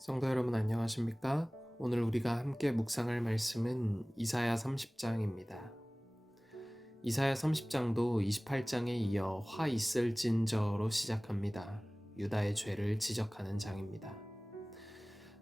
성도 여러분 안녕하십니까? 오늘 우리가 함께 묵상할 말씀은 이사야 30장입니다. 이사야 30장도 28장에 이어 화 있을진저로 시작합니다. 유다의 죄를 지적하는 장입니다.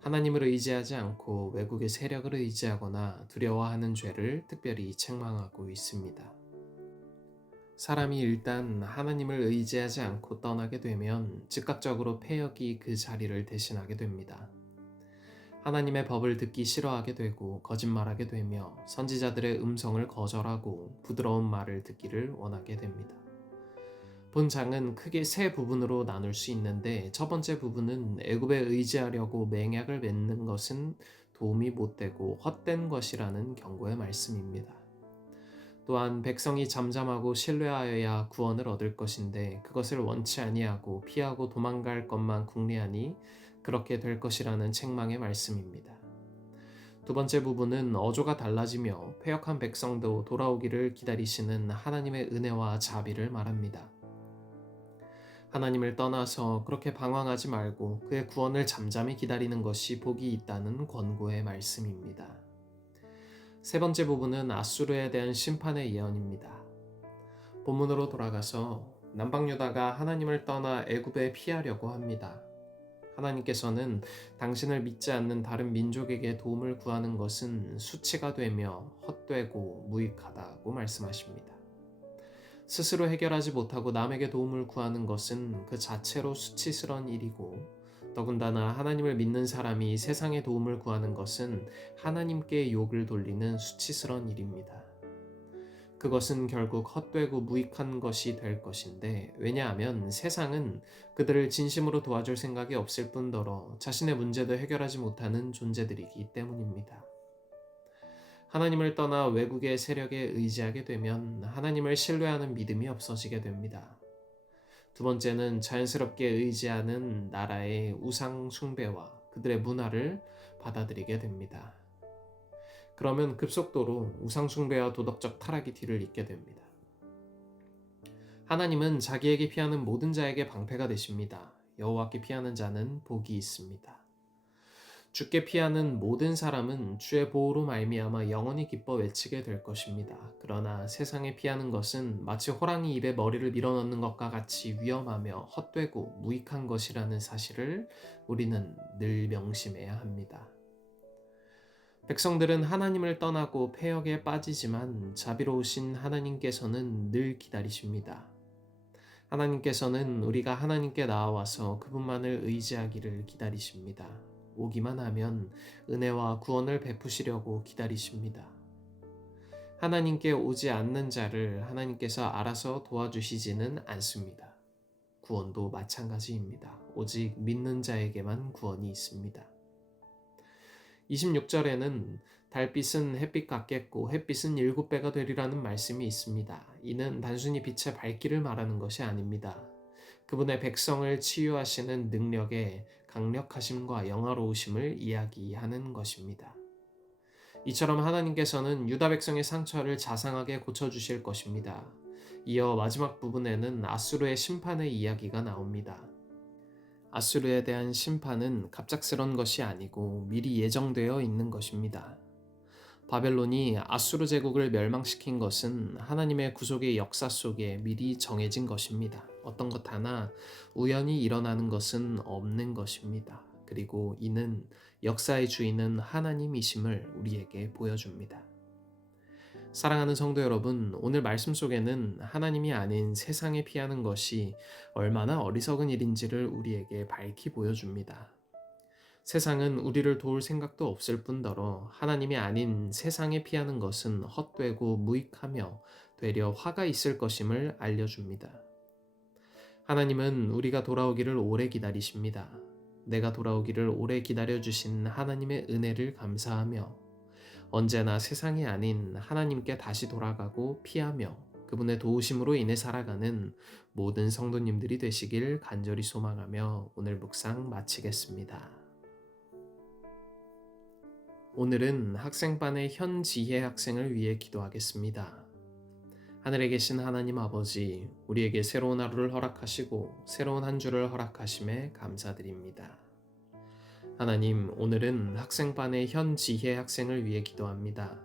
하나님을 의지하지 않고 외국의 세력을 의지하거나 두려워하는 죄를 특별히 책망하고 있습니다. 사람이 일단 하나님을 의지하지 않고 떠나게 되면 즉각적으로 패역이 그 자리를 대신하게 됩니다. 하나님의 법을 듣기 싫어하게 되고 거짓말하게 되며 선지자들의 음성을 거절하고 부드러운 말을 듣기를 원하게 됩니다. 본 장은 크게 세 부분으로 나눌 수 있는데 첫 번째 부분은 애굽에 의지하려고 맹약을 맺는 것은 도움이 못되고 헛된 것이라는 경고의 말씀입니다. 또한 백성이 잠잠하고 신뢰하여야 구원을 얻을 것인데 그것을 원치 아니하고 피하고 도망갈 것만 궁리하니 그렇게 될 것이라는 책망의 말씀입니다. 두 번째 부분은 어조가 달라지며 패역한 백성도 돌아오기를 기다리시는 하나님의 은혜와 자비를 말합니다. 하나님을 떠나서 그렇게 방황하지 말고 그의 구원을 잠잠히 기다리는 것이 복이 있다는 권고의 말씀입니다. 세 번째 부분은 아수르에 대한 심판의 예언입니다. 본문으로 돌아가서 남방 유다가 하나님을 떠나 애굽에 피하려고 합니다. 하나님께서는 당신을 믿지 않는 다른 민족에게 도움을 구하는 것은 수치가 되며 헛되고 무익하다고 말씀하십니다. 스스로 해결하지 못하고 남에게 도움을 구하는 것은 그 자체로 수치스러운 일이고 더군다나 하나님을 믿는 사람이 세상의 도움을 구하는 것은 하나님께 욕을 돌리는 수치스러운 일입니다. 그것은 결국 헛되고 무익한 것이 될 것인데 왜냐하면 세상은 그들을 진심으로 도와줄 생각이 없을 뿐더러 자신의 문제도 해결하지 못하는 존재들이기 때문입니다. 하나님을 떠나 외국의 세력에 의지하게 되면 하나님을 신뢰하는 믿음이 없어지게 됩니다. 두 번째는 자연스럽게 의지하는 나라의 우상 숭배와 그들의 문화를 받아들이게 됩니다. 그러면 급속도로 우상 숭배와 도덕적 타락이 뒤를 잇게 됩니다. 하나님은 자기에게 피하는 모든 자에게 방패가 되십니다. 여호와께 피하는 자는 복이 있습니다. 주께 피하는 모든 사람은 주의 보호로 말미암아 영원히 기뻐 외치게 될 것입니다. 그러나 세상에 피하는 것은 마치 호랑이 입에 머리를 밀어넣는 것과 같이 위험하며 헛되고 무익한 것이라는 사실을 우리는 늘 명심해야 합니다. 백성들은 하나님을 떠나고 패역에 빠지지만 자비로우신 하나님께서는 늘 기다리십니다. 하나님께서는 우리가 하나님께 나아와서 그분만을 의지하기를 기다리십니다. 오기만 하면 은혜와 구원을 베푸시려고 기다리십니다. 하나님께 오지 않는 자를 하나님께서 알아서 도와주시지는 않습니다. 구원도 마찬가지입니다. 오직 믿는 자에게만 구원이 있습니다. 26절에는 달빛은 햇빛 같겠고 햇빛은 7배가 되리라는 말씀이 있습니다. 이는 단순히 빛의 밝기를 말하는 것이 아닙니다. 그분의 백성을 치유하시는 능력의 강력하심과 영화로우심을 이야기하는 것입니다. 이처럼 하나님께서는 유다 백성의 상처를 자상하게 고쳐주실 것입니다. 이어 마지막 부분에는 아수르의 심판의 이야기가 나옵니다. 아수르에 대한 심판은 갑작스런 것이 아니고 미리 예정되어 있는 것입니다. 바벨론이 아수르 제국을 멸망시킨 것은 하나님의 구속의 역사 속에 미리 정해진 것입니다. 어떤 것 하나 우연히 일어나는 것은 없는 것입니다. 그리고 이는 역사의 주인은 하나님이심을 우리에게 보여줍니다. 사랑하는 성도 여러분, 오늘 말씀 속에는 하나님이 아닌 세상에 피하는 것이 얼마나 어리석은 일인지를 우리에게 밝히 보여줍니다. 세상은 우리를 도울 생각도 없을 뿐더러 하나님이 아닌 세상에 피하는 것은 헛되고 무익하며 되려 화가 있을 것임을 알려줍니다. 하나님은 우리가 돌아오기를 오래 기다리십니다. 내가 돌아오기를 오래 기다려주신 하나님의 은혜를 감사하며 언제나 세상이 아닌 하나님께 다시 돌아가고 피하며 그분의 도우심으로 인해 살아가는 모든 성도님들이 되시길 간절히 소망하며 오늘 묵상 마치겠습니다. 오늘은 학생반의 현지혜 학생을 위해 기도하겠습니다. 하늘에 계신 하나님 아버지, 우리에게 새로운 하루를 허락하시고 새로운 한 주를 허락하심에 감사드립니다. 하나님, 오늘은 학생반의 현지혜 학생을 위해 기도합니다.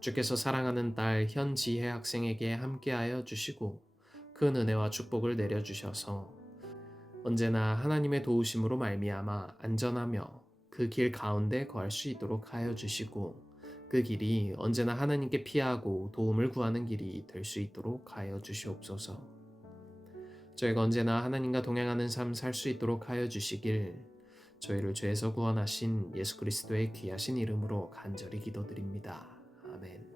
주께서 사랑하는 딸 현지혜 학생에게 함께하여 주시고 큰 은혜와 축복을 내려주셔서 언제나 하나님의 도우심으로 말미암아 안전하며 그 길 가운데 거할 수 있도록 하여 주시고 그 길이 언제나 하나님께 피하고 도움을 구하는 길이 될 수 있도록 하여 주시옵소서. 저희가 언제나 하나님과 동행하는 삶 살 수 있도록 하여 주시길 저희를 죄에서 구원하신 예수 그리스도의 귀하신 이름으로 간절히 기도드립니다. 아멘.